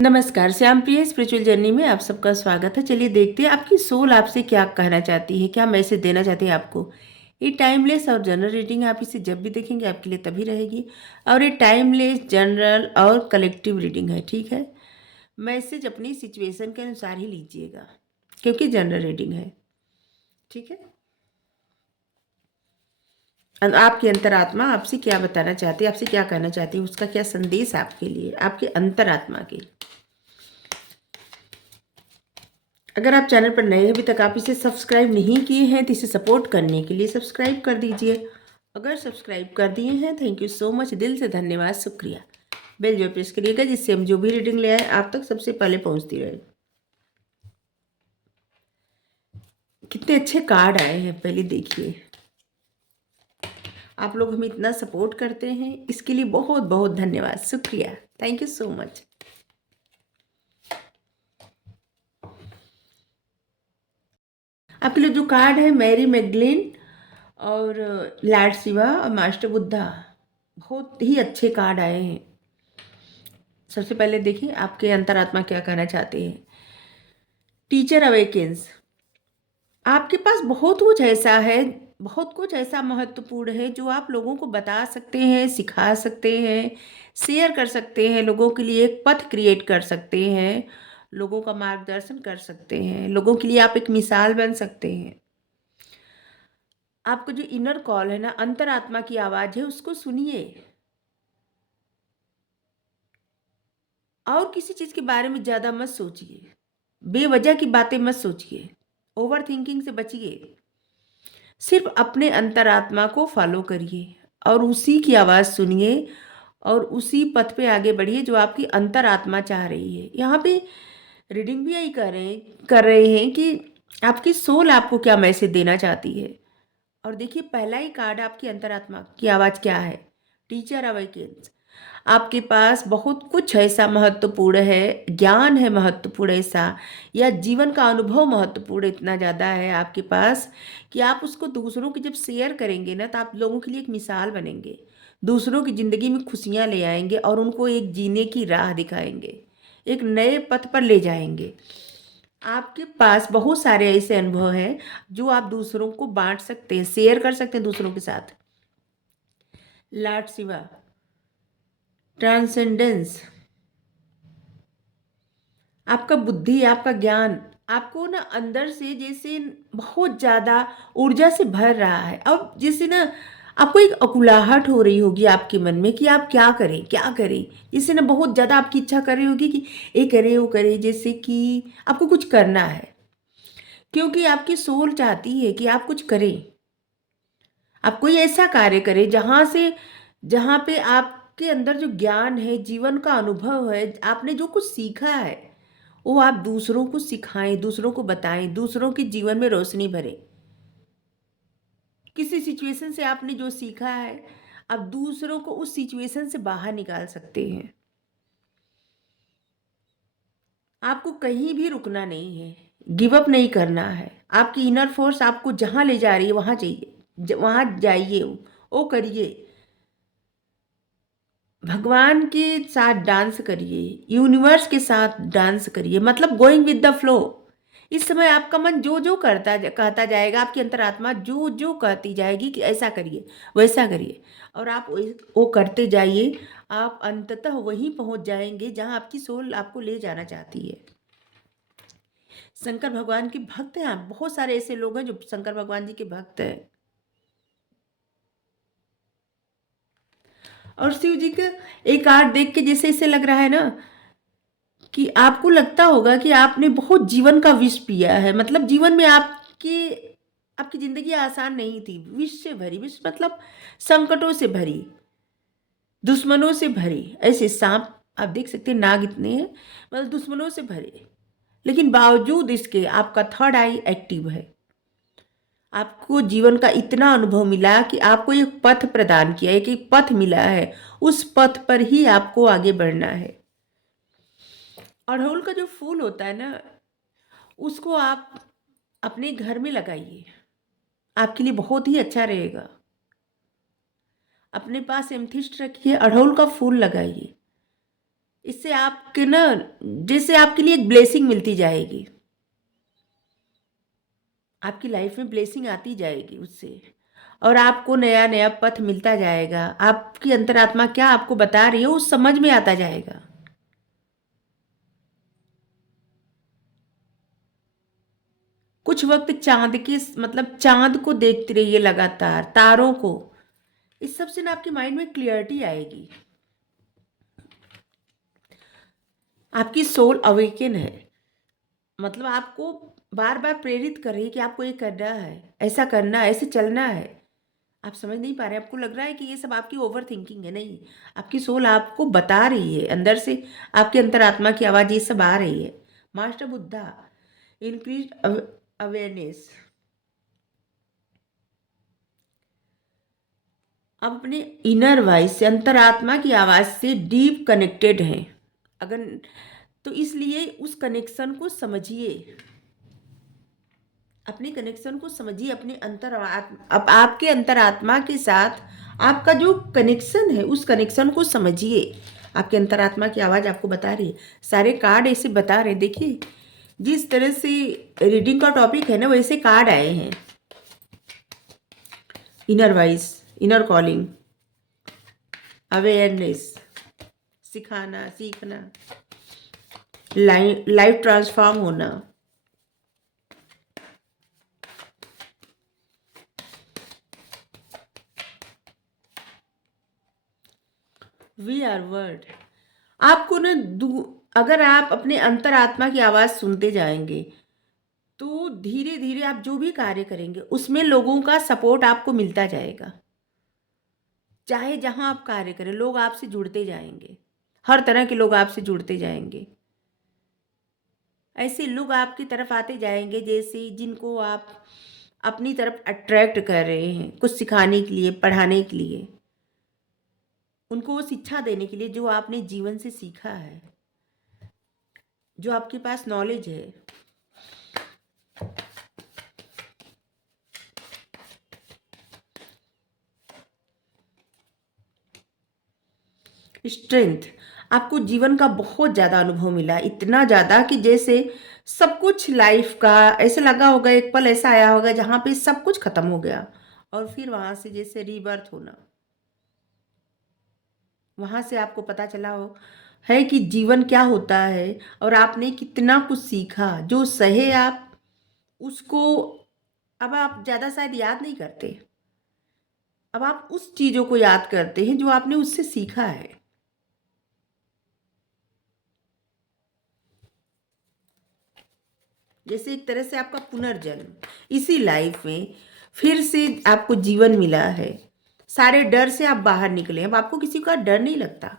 नमस्कार, श्याम प्रिय spiritual journey में आप सबका स्वागत है। चलिए देखते हैं आपकी सोल आपसे क्या कहना चाहती है, क्या मैसेज देना चाहती है आपको। ये टाइमलेस और जनरल रीडिंग आप इसे जब भी देखेंगे आपके लिए तभी रहेगी। और ये टाइमलेस, जनरल और कलेक्टिव रीडिंग है, ठीक है। मैसेज अपनी सिचुएशन के अनुसार ही लीजिएगा क्योंकि जनरल रीडिंग है, ठीक है। आपकी अंतरात्मा आपसे क्या बताना चाहती है, आपसे क्या कहना चाहती है, उसका क्या संदेश आपके लिए, आपके अंतरात्मा के। अगर आप चैनल पर नए हैं, अभी तक आप इसे सब्सक्राइब नहीं किए हैं तो इसे सपोर्ट करने के लिए सब्सक्राइब कर दीजिए। अगर सब्सक्राइब कर दिए हैं, थैंक यू सो मच, दिल से धन्यवाद, शुक्रिया। बेल जो प्रेस करिएगा जिससे हम जो भी रीडिंग ले आए आप तक सबसे पहले पहुंचती रहे। कितने अच्छे कार्ड आए हैं, पहले देखिए। आप लोग हमें इतना सपोर्ट करते हैं, इसके लिए बहुत बहुत धन्यवाद, शुक्रिया, थैंक यू सो मच। आपके लिए जो कार्ड है, मैरी मैगडलेन और लॉर्ड शिवा और मास्टर बुद्धा, बहुत ही अच्छे कार्ड आए हैं। सबसे पहले देखिए आपके अंतरात्मा क्या कहना चाहते हैं। Teacher awakens. आपके पास बहुत कुछ ऐसा है, बहुत कुछ ऐसा महत्वपूर्ण है जो आप लोगों को बता सकते हैं, सिखा सकते हैं, शेयर कर सकते हैं, लोगों के लिए एक पथ क्रिएट कर सकते हैं, लोगों का मार्गदर्शन कर सकते हैं, लोगों के लिए आप एक मिसाल बन सकते हैं। आपको जो इनर कॉल है ना, अंतरात्मा की आवाज़ है, उसको सुनिए और किसी चीज़ के बारे में ज़्यादा मत सोचिए, बेवजह की बातें मत सोचिए, ओवर थिंकिंग से बचिए। सिर्फ अपने अंतरात्मा को फॉलो करिए और उसी की आवाज़ सुनिए और उसी पथ पे आगे बढ़िए जो आपकी अंतरात्मा चाह रही है। यहाँ पे रीडिंग भी यही कर रहे हैं कि आपकी सोल आपको क्या मैसेज देना चाहती है। और देखिए पहला ही कार्ड आपकी अंतरात्मा की आवाज़ क्या है, टीचर अवेकेंस। आपके पास बहुत कुछ ऐसा महत्वपूर्ण है, ज्ञान है महत्वपूर्ण ऐसा, या जीवन का अनुभव महत्वपूर्ण इतना ज़्यादा है आपके पास कि आप उसको दूसरों की जब शेयर करेंगे ना, तो आप लोगों के लिए एक मिसाल बनेंगे, दूसरों की ज़िंदगी में खुशियाँ ले आएंगे और उनको एक जीने की राह दिखाएंगे, एक नए पथ पर ले जाएंगे। आपके पास बहुत सारे ऐसे अनुभव हैं जो आप दूसरों को बांट सकते हैं, शेयर कर सकते हैं दूसरों के साथ। Lord Shiva, transcendence. आपका बुद्धि, आपका ज्ञान आपको ना अंदर से जैसे बहुत ज़्यादा ऊर्जा से भर रहा है। अब जैसे ना आपको एक अकुलाहट हो रही होगी आपके मन में कि आप क्या करें क्या करें, जैसे ना बहुत ज़्यादा आपकी इच्छा कर रही होगी कि ये करे वो करे, जैसे कि आपको कुछ करना है, क्योंकि आपकी सोल चाहती है कि आप कुछ करें, आप कोई ऐसा कार्य करें जहाँ पे आपके अंदर जो ज्ञान है, जीवन का अनुभव है, आपने जो कुछ सीखा है वो आप दूसरों को सिखाएं, दूसरों को बताएं, दूसरों के जीवन में रोशनी भरें। किसी सिचुएशन से आपने जो सीखा है, आप दूसरों को उस सिचुएशन से बाहर निकाल सकते हैं। आपको कहीं भी रुकना नहीं है, गिव अप नहीं करना है। आपकी इनर फोर्स आपको जहाँ ले जा रही है वहाँ जाइए, वहाँ जाइए, वो करिए, भगवान के साथ डांस करिए, यूनिवर्स के साथ डांस करिए, मतलब गोइंग विद द फ्लो। इस समय आपका मन जो जो कहता जाएगा, आपकी अंतरात्मा जो जो कहती जाएगी कि ऐसा करिए वैसा करिए, और आप वो करते जाइए। आप अंततः वहीं पहुंच जाएंगे जहां आपकी सोल आपको ले जाना चाहती है। शंकर भगवान के भक्त हैं आप, बहुत सारे ऐसे लोग हैं जो शंकर भगवान जी के भक्त हैं। और शिव जी का एक आर्ट देख के जैसे इसे लग रहा है ना कि आपको लगता होगा कि आपने बहुत जीवन का विष पिया है, मतलब जीवन में आपकी आपकी जिंदगी आसान नहीं थी, विष से भरी, विष मतलब संकटों से भरी, दुश्मनों से भरी, ऐसे सांप आप देख सकते हैं, नाग इतने हैं, मतलब दुश्मनों से भरे, लेकिन बावजूद इसके आपका थर्ड आई एक्टिव है। आपको जीवन का इतना अनुभव मिला कि आपको एक पथ प्रदान किया, एक पथ मिला है, उस पथ पर ही आपको आगे बढ़ना है। अड़हुल का जो फूल होता है ना, उसको आप अपने घर में लगाइए, आपके लिए बहुत ही अच्छा रहेगा। अपने पास एमथिस्ट रखिए, अड़हुल का फूल लगाइए, इससे आपके ना, जैसे आपके लिए एक ब्लेसिंग मिलती जाएगी, आपकी लाइफ में ब्लेसिंग आती जाएगी उससे, और आपको नया नया पथ मिलता जाएगा। आपकी अंतरात्मा क्या आपको बता रही है वो समझ में आता जाएगा। कुछ वक्त चांद के, मतलब चांद को देखते रहिए, लगातार तारों को। इस सब से ना आपके माइंड में क्लियरिटी आएगी। आपकी सोल अवेकन है, मतलब आपको बार बार प्रेरित कर रही है कि आपको ये करना है, ऐसा करना है, ऐसे चलना है। आप समझ नहीं पा रहे, आपको लग रहा है कि ये सब आपकी ओवर थिंकिंग है। नहीं, आपकी सोल आपको बता रही है, अंदर से आपके अंतरात्मा की आवाज़ ये सब आ रही है। Master Buddha, increase awareness. आप अपने इनर वॉइस से, अंतरात्मा की आवाज़ से डीप कनेक्टेड हैं अगर, तो इसलिए उस कनेक्शन को समझिए, अपने कनेक्शन को समझिए, अपने अब आपके अंतरात्मा के साथ आपका जो कनेक्शन है उस कनेक्शन को समझिए। आपके अंतरात्मा की आवाज़ आपको बता रही है, सारे कार्ड ऐसे बता रहे हैं। देखिए, जिस तरह से रीडिंग का टॉपिक है ना, वैसे कार्ड आए हैं। Inner voice, inner calling, awareness, सिखाना, सीखना, लाइफ ट्रांसफॉर्म होना। We are word. आपको ना अगर आप अपने अंतरात्मा की आवाज़ सुनते जाएंगे तो धीरे धीरे आप जो भी कार्य करेंगे उसमें लोगों का सपोर्ट आपको मिलता जाएगा। चाहे जहां आप कार्य करें, लोग आपसे जुड़ते जाएंगे, हर तरह के लोग आपसे जुड़ते जाएंगे। ऐसे लोग आपकी तरफ आते जाएंगे जैसे जिनको आप अपनी तरफ अट्रैक्ट कर रहे हैं, कुछ सिखाने के लिए, पढ़ाने के लिए, उनको वो शिक्षा देने के लिए जो आपने जीवन से सीखा है, जो आपके पास नॉलेज है। स्ट्रेंथ, आपको जीवन का बहुत ज़्यादा अनुभव मिला, इतना ज़्यादा कि जैसे सब कुछ लाइफ का ऐसे लगा होगा, एक पल ऐसा आया होगा जहाँ पे सब कुछ खत्म हो गया और फिर वहाँ से जैसे रीबर्थ होना, वहाँ से आपको पता चला हो है कि जीवन क्या होता है, और आपने कितना कुछ सीखा। जो सहे आप उसको अब आप ज़्यादा शायद याद नहीं करते, अब आप उस चीज़ों को याद करते हैं जो आपने उससे सीखा है। जैसे एक तरह से आपका पुनर्जन्म, इसी लाइफ में फिर से आपको जीवन मिला है। सारे डर से आप बाहर निकले, अब आपको किसी का डर नहीं लगता।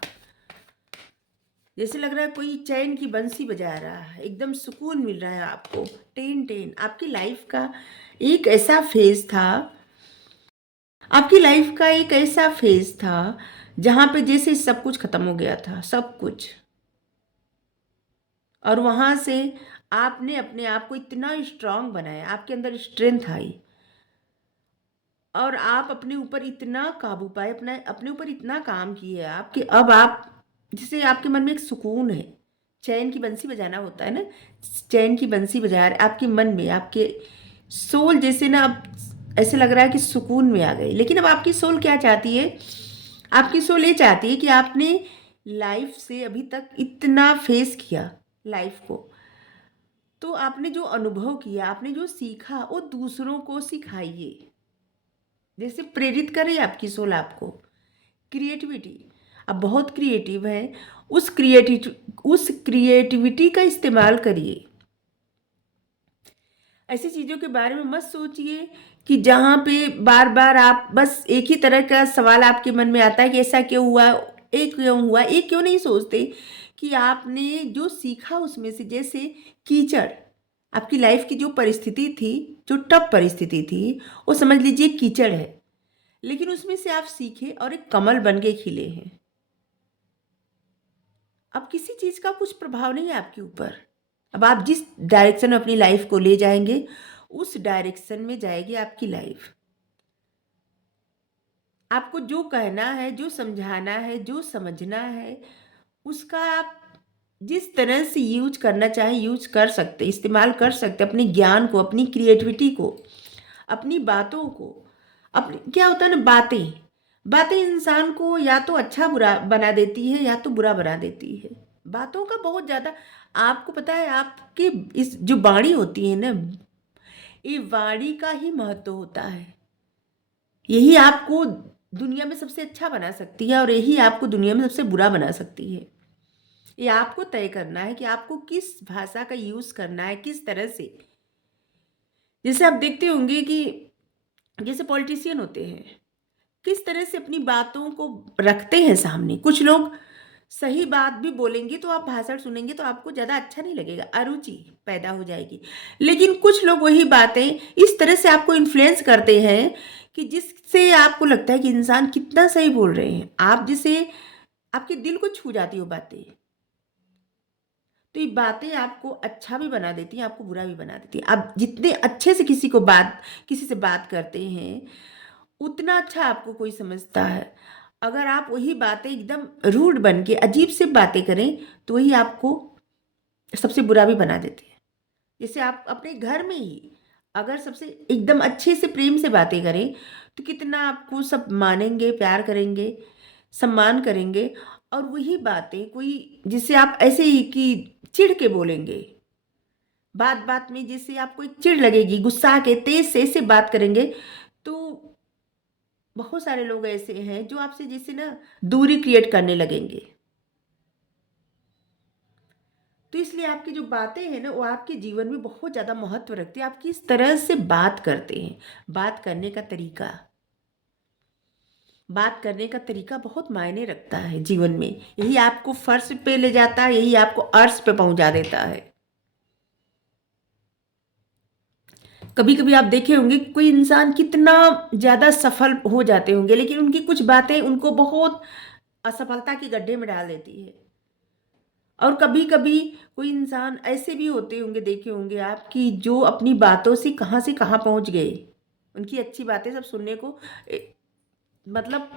जैसे लग रहा है कोई चैन की बंसी बजा रहा है, एकदम सुकून मिल रहा है आपको। टेन टेन आपकी लाइफ का एक ऐसा फेज था, आपकी लाइफ का एक ऐसा फेज था जहाँ पे जैसे सब कुछ खत्म हो गया था, सब कुछ। और वहाँ से आपने अपने आप को इतना स्ट्रांग बनाया, आपके अंदर स्ट्रेंथ आई, और आप अपने ऊपर इतना काबू पाए, अपना अपने ऊपर इतना काम किए आप कि अब आप, जैसे आपके मन में एक सुकून है। चैन की बंसी बजाना होता है ना, चैन की बंसी बजा रहे आपके मन में, आपके सोल जैसे ना अब ऐसे लग रहा है कि सुकून में आ गए। लेकिन अब आपकी सोल क्या चाहती है? आपकी सोल ये चाहती है कि आपने लाइफ से अभी तक इतना फेस किया लाइफ को, तो आपने जो अनुभव किया, आपने जो सीखा, वो दूसरों को सिखाइए। जैसे प्रेरित करे आपकी सोल आपको। क्रिएटिविटी, आप बहुत क्रिएटिव हैं, उस क्रिएटिविटी का इस्तेमाल करिए। ऐसी चीज़ों के बारे में मत सोचिए कि जहाँ पे बार बार आप बस एक ही तरह का सवाल आपके मन में आता है कि ऐसा क्यों हुआ, एक क्यों हुआ, एक क्यों नहीं सोचते कि आपने जो सीखा उसमें से, जैसे कीचड़, आपकी लाइफ की जो परिस्थिति थी, जो टफ परिस्थिति थी, वो समझ लीजिए कीचड़ है, लेकिन उसमें से आप सीखे और एक कमल बन के खिले हैं। अब किसी चीज़ का कुछ प्रभाव नहीं है आपके ऊपर। अब आप जिस डायरेक्शन में अपनी लाइफ को ले जाएंगे उस डायरेक्शन में जाएगी आपकी लाइफ। आपको जो कहना है, जो समझाना है, जो समझना है, उसका आप जिस तरह से यूज करना चाहे यूज कर सकते, इस्तेमाल कर सकते, अपने ज्ञान को, अपनी क्रिएटिविटी को, अपनी बातों को। अपनी क्या होता है ना, बातें बातें इंसान को या तो अच्छा बुरा बना देती है या तो बुरा बना देती है। बातों का बहुत ज़्यादा, आपको पता है, आपकी इस जो वाणी होती है ना, ये वाणी का ही महत्व होता है। यही आपको दुनिया में सबसे अच्छा बना सकती है और यही आपको दुनिया में सबसे बुरा बना सकती है। ये आपको तय करना है कि आपको किस भाषा का यूज़ करना है, किस तरह से। जैसे आप देखते होंगे कि जैसे पॉलिटिशियन होते हैं, किस तरह से अपनी बातों को रखते हैं सामने। कुछ लोग सही बात भी बोलेंगे तो आप भाषण सुनेंगे तो आपको ज़्यादा अच्छा नहीं लगेगा, अरुचि पैदा हो जाएगी। लेकिन कुछ लोग वही बातें इस तरह से आपको इन्फ्लुएंस करते हैं कि जिससे आपको लगता है कि इंसान कितना सही बोल रहे हैं, आप जिसे आपके दिल को छू जाती हो बातें। तो ये बातें आपको अच्छा भी बना देती हैं, आपको बुरा भी बना देती हैं। आप जितने अच्छे से किसी से बात करते हैं, उतना अच्छा आपको कोई समझता है। अगर आप वही बातें एकदम रूड बन के अजीब से बातें करें, तो वही आपको सबसे बुरा भी बना देती है। जैसे आप अपने घर में ही अगर सबसे एकदम अच्छे से प्रेम से बातें करें, तो कितना आपको सब मानेंगे, प्यार करेंगे, सम्मान करेंगे। और वही बातें कोई जिससे आप ऐसे ही कि चिढ़ के बोलेंगे, बात बात में जैसे आपको एक चिढ़ लगेगी, गुस्सा के तेज से ऐसे बात करेंगे, तो बहुत सारे लोग ऐसे हैं जो आपसे जैसे ना दूरी क्रिएट करने लगेंगे। तो इसलिए आपकी जो बातें हैं ना, वो आपके जीवन में बहुत ज़्यादा महत्व रखती है। आप किस तरह से बात करते हैं, बात करने का तरीका, बात करने का तरीका बहुत मायने रखता है जीवन में। यही आपको फर्श पे ले जाता है, यही आपको अर्श पे पहुंचा देता है। कभी कभी आप देखे होंगे कोई इंसान कितना ज़्यादा सफल हो जाते होंगे, लेकिन उनकी कुछ बातें उनको बहुत असफलता के गड्ढे में डाल देती है। और कभी कभी कोई इंसान ऐसे भी होते होंगे, देखे होंगे आप, कि जो अपनी बातों से कहाँ पहुंच गए। उनकी अच्छी बातें सब सुनने को मतलब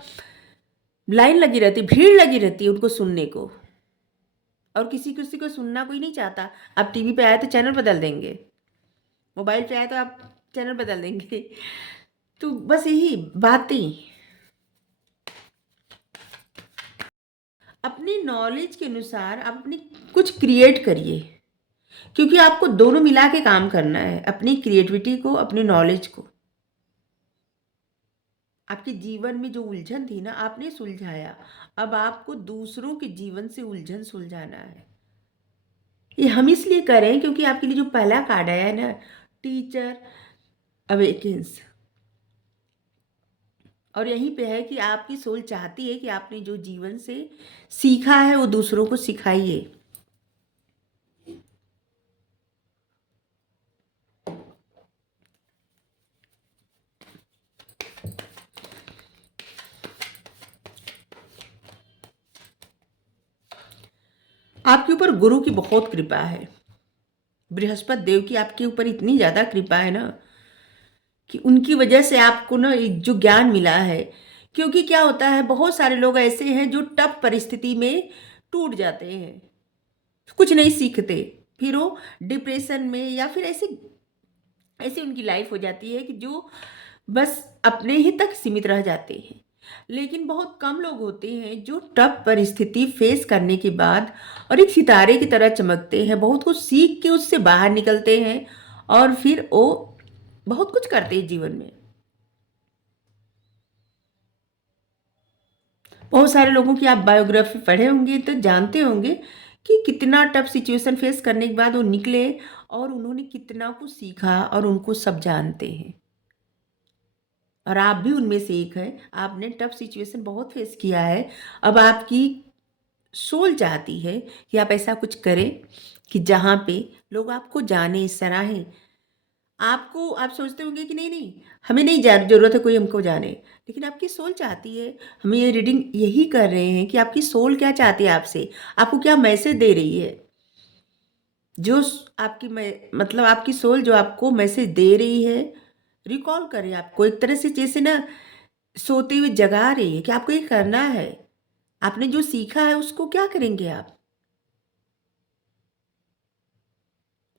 लाइन लगी रहती, भीड़ लगी रहती है उनको सुनने को। और किसी किसी को सुनना कोई नहीं चाहता। आप टीवी पे आए तो चैनल बदल देंगे, मोबाइल पे आए तो आप चैनल बदल देंगे। तो बस यही बातें, अपनी नॉलेज के अनुसार आप अपनी कुछ क्रिएट करिए, क्योंकि आपको दोनों मिला के काम करना है, अपनी क्रिएटिविटी को, अपनी नॉलेज को। आपके जीवन में जो उलझन थी ना, आपने सुलझाया, अब आपको दूसरों के जीवन से उलझन सुलझाना है। ये हम इसलिए करें क्योंकि आपके लिए जो पहला कार्ड आया है ना, टीचर अवेकेंस, और यहीं पे है कि आपकी सोल चाहती है कि आपने जो जीवन से सीखा है वो दूसरों को सिखाइए। आपके ऊपर गुरु की बहुत कृपा है, बृहस्पति देव की आपके ऊपर इतनी ज़्यादा कृपा है ना, कि उनकी वजह से आपको ना एक जो ज्ञान मिला है। क्योंकि क्या होता है, बहुत सारे लोग ऐसे हैं जो टफ परिस्थिति में टूट जाते हैं, कुछ नहीं सीखते, फिर वो डिप्रेशन में या फिर ऐसे ऐसी उनकी लाइफ हो जाती है कि जो बस अपने ही तक सीमित रह जाते हैं। लेकिन बहुत कम लोग होते हैं जो टफ परिस्थिति फेस करने के बाद और एक सितारे की तरह चमकते हैं, बहुत कुछ सीख के उससे बाहर निकलते हैं और फिर वो बहुत कुछ करते हैं जीवन में। बहुत सारे लोगों की आप बायोग्राफी पढ़े होंगे तो जानते होंगे कि कितना टफ सिचुएशन फेस करने के बाद वो निकले और उन्होंने कितना कुछ सीखा और उनको सब जानते हैं। और आप भी उनमें से एक हैं, आपने टफ सिचुएशन बहुत फेस किया है। अब आपकी सोल चाहती है कि आप ऐसा कुछ करें कि जहाँ पे लोग आपको जाने, सराहें। आपको आप सोचते होंगे कि नहीं नहीं, हमें नहीं ज़रूरत है कोई हमको जाने, लेकिन आपकी सोल चाहती है। हम ये रीडिंग यही कर रहे हैं कि आपकी सोल क्या चाहती है आपसे, आपको क्या मैसेज दे रही है। जो आपकी मतलब आपकी सोल जो आपको मैसेज दे रही है, रिकॉल करे आपको एक तरह से, जैसे ना सोते हुए जगा रही है कि आपको ये करना है। आपने जो सीखा है उसको क्या करेंगे आप?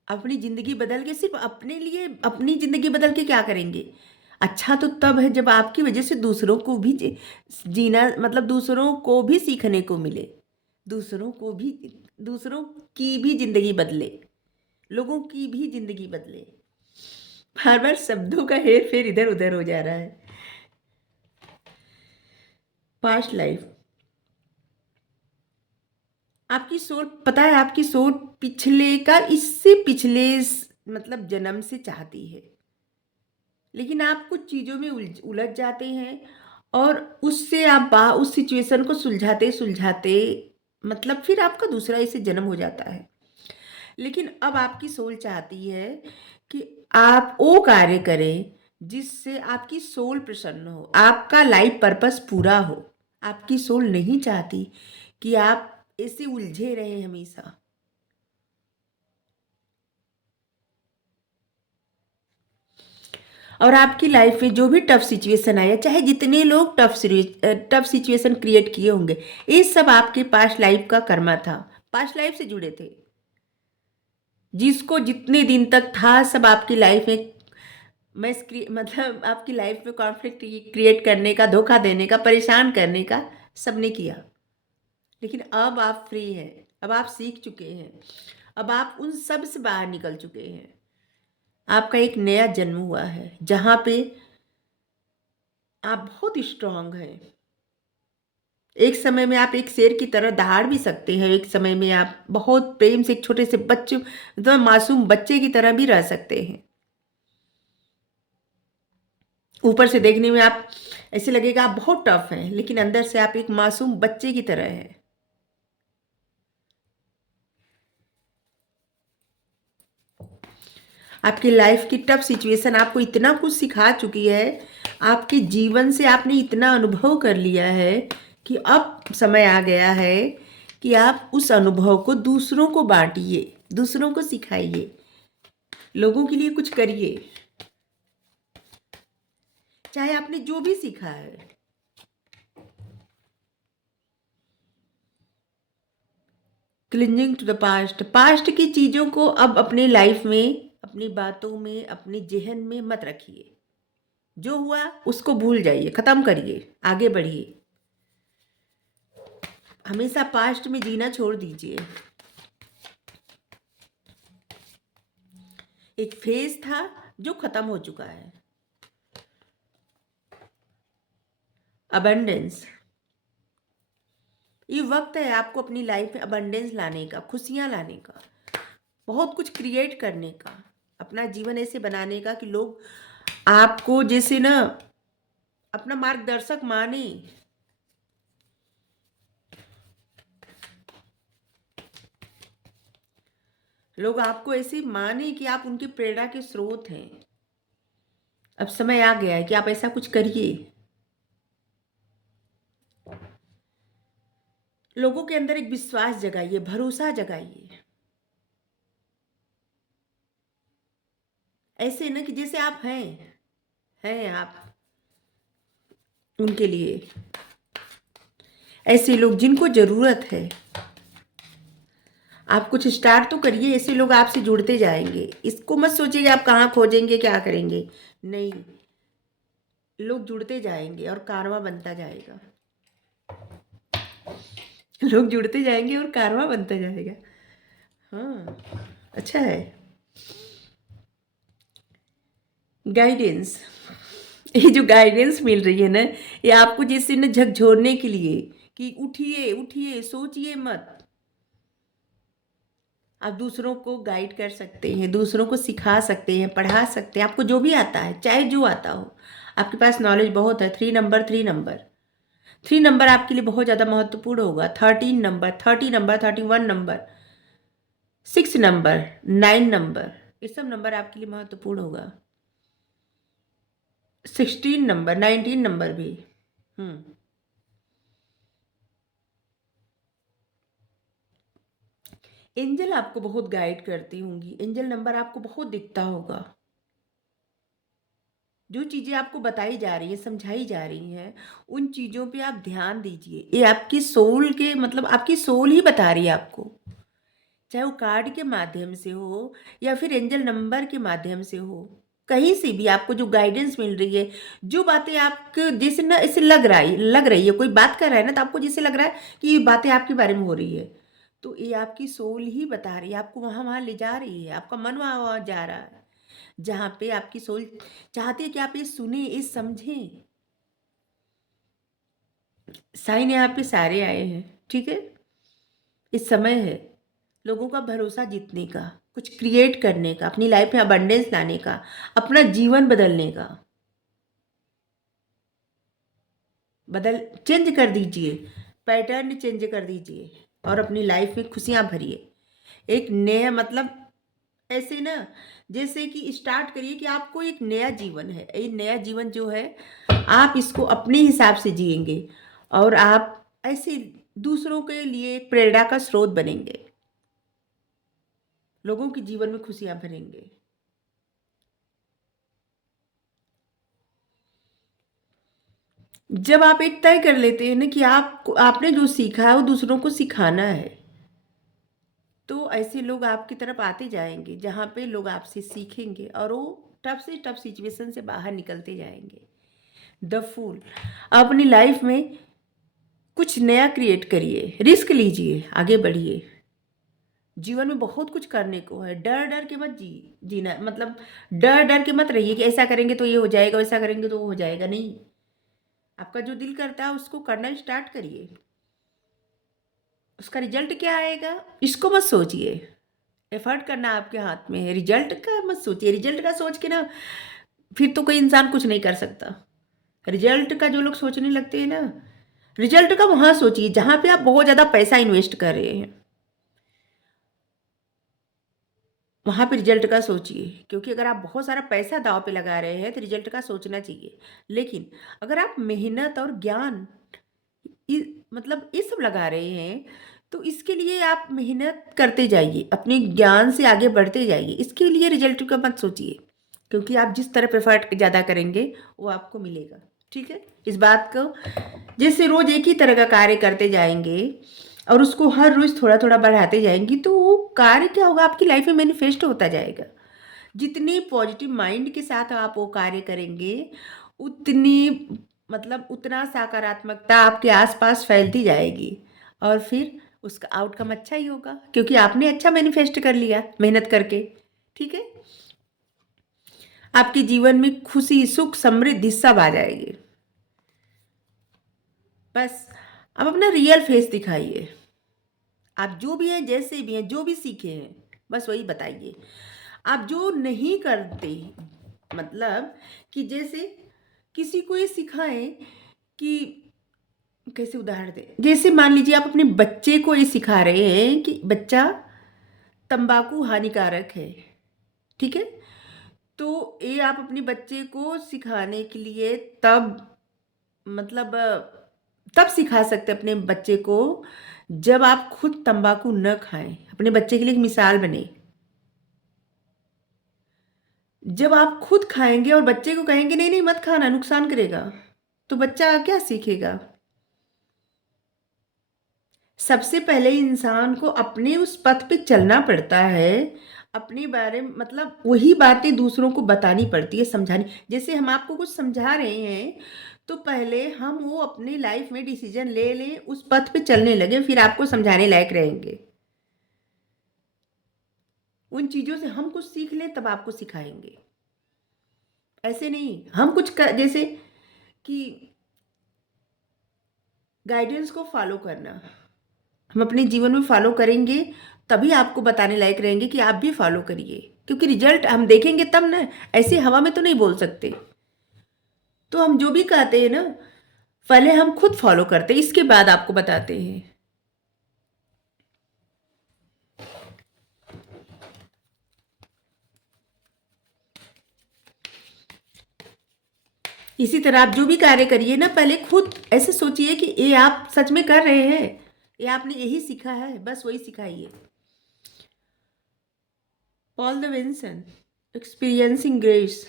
अपनी ज़िंदगी बदल के सिर्फ़ अपने लिए अपनी ज़िंदगी बदल के क्या करेंगे? अच्छा तो तब है जब आपकी वज़ह से दूसरों को भी जीना, मतलब दूसरों को भी सीखने को मिले। दूसरों को भी दूसरों की भी ज़िंदगी बदले, लोगों की भी ज़िंदगी बदले। बार-बार शब्दों का हेर-फेर इधर-उधर हो जा रहा है। पास्ट लाइफ़, आपकी सोच, पता है आपकी सोच पिछले का इससे पिछले मतलब जन्म से चाहती है, लेकिन आप कुछ चीज़ों में उलझ जाते हैं और उससे आप उस सिचुएशन को सुलझाते सुलझाते, मतलब फिर आपका दूसरा इसे जन्म हो जाता है। लेकिन अब आपकी सोल चाहती है कि आप वो कार्य करें जिससे आपकी सोल प्रसन्न हो, आपका लाइफ पर्पस पूरा हो। आपकी सोल नहीं चाहती कि आप ऐसे उलझे रहें हमेशा। और आपकी लाइफ में जो भी टफ सिचुएशन आया, चाहे जितने लोग टफ सिचुएशन क्रिएट किए होंगे, ये सब आपके पास्ट लाइफ का कर्मा था, पास्ट लाइफ से जुड़े थे। जिसको जितने दिन तक था सब आपकी लाइफ में मतलब आपकी लाइफ में कॉन्फ्लिक्ट क्रिएट करने का, धोखा देने का, परेशान करने का सबने किया। लेकिन अब आप फ्री हैं, अब आप सीख चुके हैं, अब आप उन सब से बाहर निकल चुके हैं। आपका एक नया जन्म हुआ है जहाँ पे आप बहुत स्ट्रांग हैं। एक समय में आप एक शेर की तरह दहाड़ भी सकते हैं, एक समय में आप बहुत प्रेम से एक छोटे से बच्चे, मतलब मासूम बच्चे की तरह भी रह सकते हैं। ऊपर से देखने में आप ऐसे लगेगा आप बहुत टफ हैं, लेकिन अंदर से आप एक मासूम बच्चे की तरह हैं। आपकी लाइफ की टफ सिचुएशन आपको इतना कुछ सिखा चुकी है, आपके जीवन से आपने इतना अनुभव कर लिया है कि अब समय आ गया है कि आप उस अनुभव को दूसरों को बांटिए, दूसरों को सिखाइए, लोगों के लिए कुछ करिए, चाहे आपने जो भी सीखा है। Clinging to the past, past की चीज़ों को अब अपने लाइफ में, अपनी बातों में, अपने जेहन में मत रखिए। जो हुआ उसको भूल जाइए, ख़त्म करिए, आगे बढ़िए। हमेशा पास्ट में जीना छोड़ दीजिए। एक फेज था जो ख़त्म हो चुका है। अबंडेंस, ये वक्त है आपको अपनी लाइफ में अबंडेंस लाने का, खुशियाँ लाने का, बहुत कुछ क्रिएट करने का, अपना जीवन ऐसे बनाने का कि लोग आपको जैसे ना अपना मार्गदर्शक माने। लोग आपको ऐसे माने कि आप उनकी प्रेरणा के स्रोत हैं। अब समय आ गया है कि आप ऐसा कुछ करिए। लोगों के अंदर एक विश्वास जगाइए, भरोसा जगाइए। ऐसे ना कि जैसे आप हैं आप उनके लिए। ऐसे लोग जिनको ज़रूरत है, आप कुछ स्टार्ट तो करिए, ऐसे लोग आपसे जुड़ते जाएंगे। इसको मत सोचिए आप कहाँ खोजेंगे, क्या करेंगे, नहीं, लोग जुड़ते जाएंगे और कारवां बनता जाएगा। लोग जुड़ते जाएंगे और कारवां बनता जाएगा। हाँ, अच्छा है। गाइडेंस, ये जो गाइडेंस मिल रही है ना, ये आपको जैसे ना झकझोरने के लिए कि उठिए उठिए, सोचिए मत। आप दूसरों को गाइड कर सकते हैं, दूसरों को सिखा सकते हैं, पढ़ा सकते हैं, आपको जो भी आता है, चाहे जो आता हो। आपके पास नॉलेज बहुत है। 3 नंबर, 3 नंबर, 3 नंबर आपके लिए बहुत ज़्यादा महत्वपूर्ण होगा। 13 number, 30 number, 31 number, 6 number, 9 number, ये सब नंबर आपके लिए महत्वपूर्ण होगा। 16 नंबर, 19 नंबर भी। हम्म एंजल आपको बहुत गाइड करती होंगी, एंजल नंबर आपको बहुत दिखता होगा। जो चीज़ें आपको बताई जा रही हैं, समझाई जा रही हैं, उन चीज़ों पे आप ध्यान दीजिए। ये आपकी सोल के मतलब आपकी सोल ही बता रही है आपको। चाहे वो कार्ड के माध्यम से हो या फिर एंजल नंबर के माध्यम से हो, कहीं से भी आपको जो गाइडेंस मिल रही है, जो बातें आपको जैसे ना ऐसे लग रही है, कोई बात कर रहा है ना तो आपको जैसे लग रहा है कि ये बातें आपके बारे में हो रही है, तो ये आपकी सोल ही बता रही है, आपको वहाँ-वहाँ ले जा रही है, आपका मन वहाँ-वहाँ जा रहा है, जहाँ पे आपकी सोल चाहती है कि आप ये सुनें, ये समझें। साइन यहाँ पे सारे आए हैं, ठीक है? इस समय है लोगों का भरोसा जीतने का, कुछ क्रिएट करने का, अपनी लाइफ में अबंडेंस लाने का, अपना जीवन बदलने का। बदल चेंज कर दीजिए, पैटर्न चेंज कर दीजिए और अपनी लाइफ में खुशियां भरिए। एक नया मतलब ऐसे ना जैसे कि स्टार्ट करिए कि आपको एक नया जीवन है। ये नया जीवन जो है आप इसको अपने हिसाब से जिएंगे और आप ऐसे दूसरों के लिए एक प्रेरणा का स्रोत बनेंगे, लोगों के जीवन में खुशियां भरेंगे। जब आप एक तय कर लेते हैं ना कि आपने जो सीखा है वो दूसरों को सिखाना है, तो ऐसे लोग आपकी तरफ आते जाएंगे जहाँ पे लोग आपसे सीखेंगे और वो टफ से टफ सिचुएशन से बाहर निकलते जाएंगे। द फूल, अपनी लाइफ में कुछ नया क्रिएट करिए, रिस्क लीजिए, आगे बढ़िए। जीवन में बहुत कुछ करने को है, डर डर के मत जीना मतलब डर डर के मत रहिए कि ऐसा करेंगे तो ये हो जाएगा, वैसा करेंगे तो वो हो जाएगा। नहीं, आपका जो दिल करता है उसको करना स्टार्ट करिए। उसका रिजल्ट क्या आएगा इसको मत सोचिए, एफर्ट करना आपके हाथ में है, रिजल्ट का मत सोचिए। रिजल्ट का सोच के ना फिर तो कोई इंसान कुछ नहीं कर सकता। रिजल्ट का जो लोग सोचने लगते हैं ना, रिजल्ट का वहां सोचिए जहां पे आप बहुत ज्यादा पैसा इन्वेस्ट कर रहे हैं, वहां पे रिजल्ट का सोचिए। क्योंकि अगर आप बहुत सारा पैसा दांव पे लगा रहे हैं तो रिजल्ट का सोचना चाहिए। लेकिन अगर आप मेहनत और ज्ञान मतलब ये सब लगा रहे हैं तो इसके लिए आप मेहनत करते जाइए, अपने ज्ञान से आगे बढ़ते जाइए। इसके लिए रिजल्ट का मत सोचिए, क्योंकि आप जिस तरफ एफर्ट ज़्यादा करेंगे वो आपको मिलेगा। ठीक है, इस बात को जैसे रोज एक ही तरह का कार्य करते जाएंगे और उसको हर रोज थोड़ा थोड़ा बढ़ाते जाएंगी तो वो कार्य क्या होगा आपकी लाइफ में मैनिफेस्ट होता जाएगा। जितनी पॉजिटिव माइंड के साथ आप वो कार्य करेंगे उतनी मतलब उतना सकारात्मकता आपके आसपास फैलती जाएगी और फिर उसका आउटकम अच्छा ही होगा, क्योंकि आपने अच्छा मैनिफेस्ट कर लिया मेहनत करके। ठीक है, आपके जीवन में खुशी सुख समृद्धि सब आ जाएगी। बस अब अपना रियल फेस दिखाइए। आप जो भी हैं, जैसे भी हैं, जो भी सीखे हैं बस वही बताइए। आप जो नहीं करते मतलब कि जैसे किसी को ये सिखाएं कि कैसे उदाहरण दें, जैसे मान लीजिए आप अपने बच्चे को ये सिखा रहे हैं कि बच्चा तंबाकू हानिकारक है। ठीक है, तो ये आप अपने बच्चे को सिखाने के लिए तब मतलब तब सिखा सकते हैं अपने बच्चे को जब आप खुद तंबाकू न खाएं, अपने बच्चे के लिए एक मिसाल बने। जब आप खुद खाएंगे और बच्चे को कहेंगे नहीं नहीं मत खाना नुकसान करेगा, तो बच्चा क्या सीखेगा। सबसे पहले इंसान को अपने उस पथ पे चलना पड़ता है, अपने बारे में मतलब वही बातें दूसरों को बतानी पड़ती है, समझानी। जैसे हम आपको कुछ समझा रहे हैं तो पहले हम वो अपनी लाइफ में डिसीजन ले लें, उस पथ पे चलने लगे, फिर आपको समझाने लायक रहेंगे। उन चीज़ों से हम कुछ सीख लें तब आपको सिखाएंगे। ऐसे नहीं हम जैसे कि गाइडेंस को फॉलो करना हम अपने जीवन में फॉलो करेंगे तभी आपको बताने लायक रहेंगे कि आप भी फॉलो करिए, क्योंकि रिजल्ट हम देखेंगे तब ना, ऐसे हवा में तो नहीं बोल सकते। तो हम जो भी कहते हैं ना पहले हम खुद फॉलो करते हैं, इसके बाद आपको बताते हैं। इसी तरह आप जो भी कार्य करिए ना पहले खुद ऐसे सोचिए कि ये आप सच में कर रहे हैं, ये आपने यही सीखा है, बस वही सिखाइए। Paul the Venetian, experiencing grace.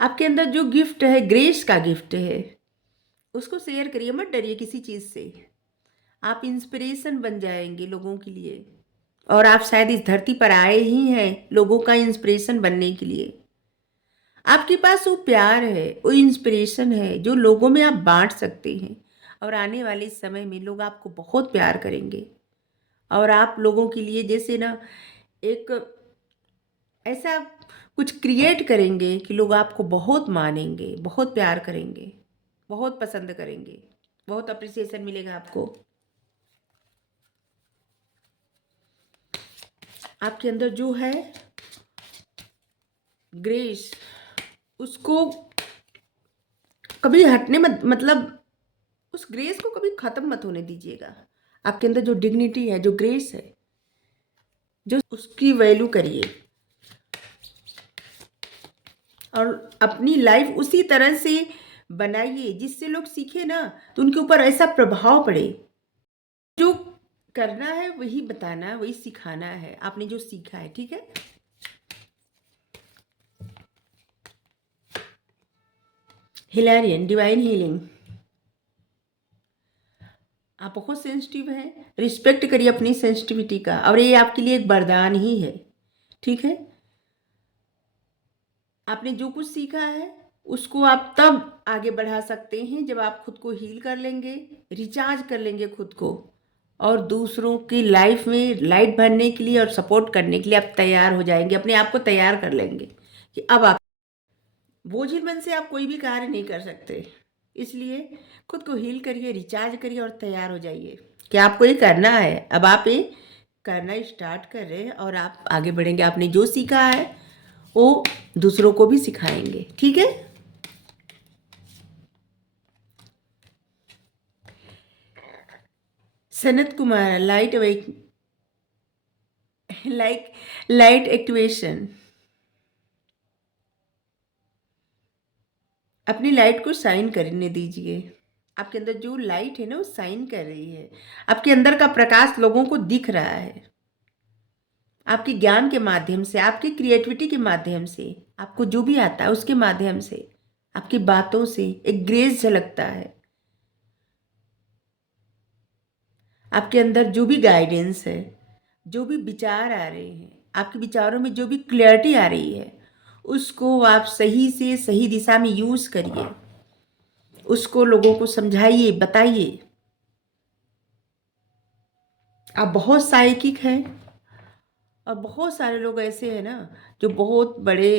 आपके अंदर जो गिफ्ट है, ग्रेस का गिफ्ट है, उसको शेयर करिए, मत डरिए किसी चीज़ से। आप इंस्पिरेशन बन जाएंगे लोगों के लिए, और आप शायद इस धरती पर आए ही हैं लोगों का इंस्पिरेशन बनने के लिए। आपके पास वो प्यार है, वो इंस्पिरेशन है जो लोगों में आप बांट सकते हैं, और आने वाले समय में लोग आपको बहुत प्यार करेंगे। और आप लोगों के लिए जैसे ना एक ऐसा कुछ क्रिएट करेंगे कि लोग आपको बहुत मानेंगे, बहुत प्यार करेंगे, बहुत पसंद करेंगे, बहुत अप्रिसिएशन मिलेगा आपको। आपके अंदर जो है ग्रेस, उसको कभी हटने मत, मतलब उस ग्रेस को कभी खत्म मत होने दीजिएगा। आपके अंदर जो डिग्निटी है, जो ग्रेस है, जो उसकी वैल्यू करिए, और अपनी लाइफ उसी तरह से बनाइए जिससे लोग सीखे ना, तो उनके ऊपर ऐसा प्रभाव पड़े। जो करना है वही बताना है, वही सिखाना है, आपने जो सीखा है, ठीक है। हिलेरियन डिवाइन हीलिंग, आप बहुत सेंसिटिव हैं, रिस्पेक्ट करिए अपनी सेंसिटिविटी का, और ये आपके लिए एक वरदान ही है, ठीक है। आपने जो कुछ सीखा है उसको आप तब आगे बढ़ा सकते हैं जब आप खुद को हील कर लेंगे, रिचार्ज कर लेंगे खुद को, और दूसरों की लाइफ में लाइट भरने के लिए और सपोर्ट करने के लिए आप तैयार हो जाएंगे, अपने आप को तैयार कर लेंगे कि अब आप बोझिल मन से आप कोई भी कार्य नहीं कर सकते। इसलिए खुद को हील करिए, रिचार्ज करिए और तैयार हो जाइए कि आपको ये करना है। अब आप ये करना स्टार्ट कर रहे हैं और आप आगे बढ़ेंगे। आपने जो सीखा है वो दूसरों को भी सिखाएंगे, ठीक है। Sanat Kumar, light awake, like light activation, अपनी लाइट को शाइन करने दीजिए। आपके अंदर जो लाइट है ना वो शाइन कर रही है, आपके अंदर का प्रकाश लोगों को दिख रहा है, आपके ज्ञान के माध्यम से, आपकी क्रिएटिविटी के माध्यम से, आपको जो भी आता है उसके माध्यम से, आपकी बातों से एक ग्रेस झलकता है। आपके अंदर जो भी गाइडेंस है, जो भी विचार आ रहे हैं, आपके विचारों में जो भी क्लैरिटी आ रही है, उसको आप सही से सही दिशा में यूज करिए, उसको लोगों को समझाइए, बताइए। आप बहुत साइकिक हैं, और बहुत सारे लोग ऐसे हैं ना जो बहुत बड़े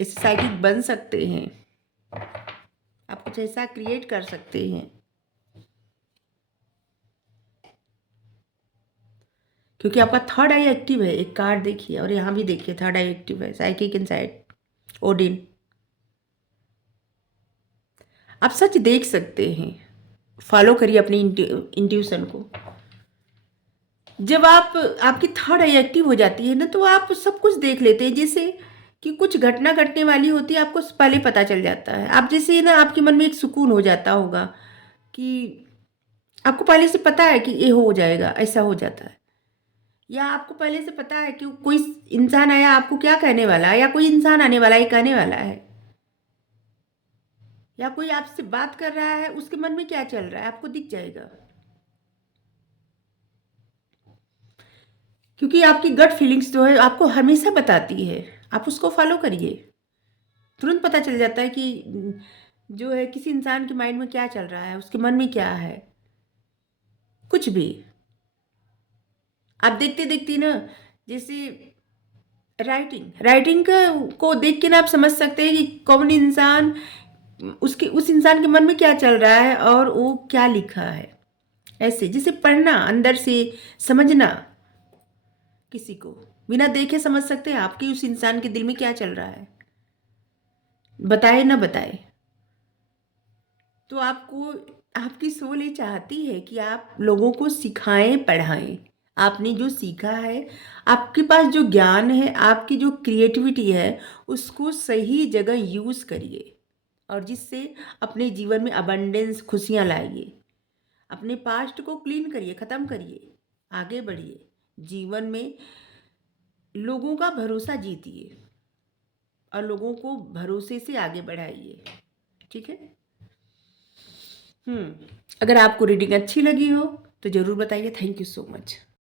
इस साइकिक बन सकते हैं। आप कुछ ऐसा क्रिएट कर सकते हैं, क्योंकि आपका थर्ड आई एक्टिव है। एक कार्ड देखिए और यहाँ भी देखिए, थर्ड आई एक्टिव है, साइकिक इनसाइड ओडिन। आप सच देख सकते हैं, फॉलो करिए अपनी इंट्यूशन को। जब आप आपकी थर्ड आई एक्टिव हो जाती है ना, तो आप सब कुछ देख लेते हैं। जैसे कि कुछ घटना घटने वाली होती है, आपको पहले पता चल जाता है। आप जैसे ना आपके मन में एक सुकून हो जाता होगा कि आपको पहले से पता है कि ये हो जाएगा, ऐसा हो जाता है। या आपको पहले से पता है कि कोई इंसान आया आपको क्या कहने वाला है, या कोई इंसान आने वाला है ये कहने वाला है, या कोई आपसे बात कर रहा है उसके मन में क्या चल रहा है आपको दिख जाएगा। क्योंकि आपकी गट फीलिंग्स जो है आपको हमेशा बताती है, आप उसको फॉलो करिए। तुरंत पता चल जाता है कि जो है किसी इंसान के माइंड में क्या चल रहा है, उसके मन में क्या है, कुछ भी। आप देखते देखते ना, जैसे राइटिंग राइटिंग का को देख के ना आप समझ सकते हैं कि कौन इंसान, उसके उस इंसान के मन में क्या चल रहा है और वो क्या लिखा है। ऐसे जैसे पढ़ना, अंदर से समझना, किसी को बिना देखे समझ सकते हैं आपके उस इंसान के दिल में क्या चल रहा है, बताए ना बताए। तो आपको, आपकी सोल ये चाहती है कि आप लोगों को सिखाएं, पढ़ाएं। आपने जो सीखा है, आपके पास जो ज्ञान है, आपकी जो क्रिएटिविटी है, उसको सही जगह यूज करिए, और जिससे अपने जीवन में अबंडेंस, खुशियां लाइए। अपने पास्ट को क्लीन करिए, ख़त्म करिए, आगे बढ़िए। जीवन में लोगों का भरोसा जीतिए, और लोगों को भरोसे से आगे बढ़ाइए। ठीक है। अगर आपको रीडिंग अच्छी लगी हो तो ज़रूर बताइए। Thank you so much.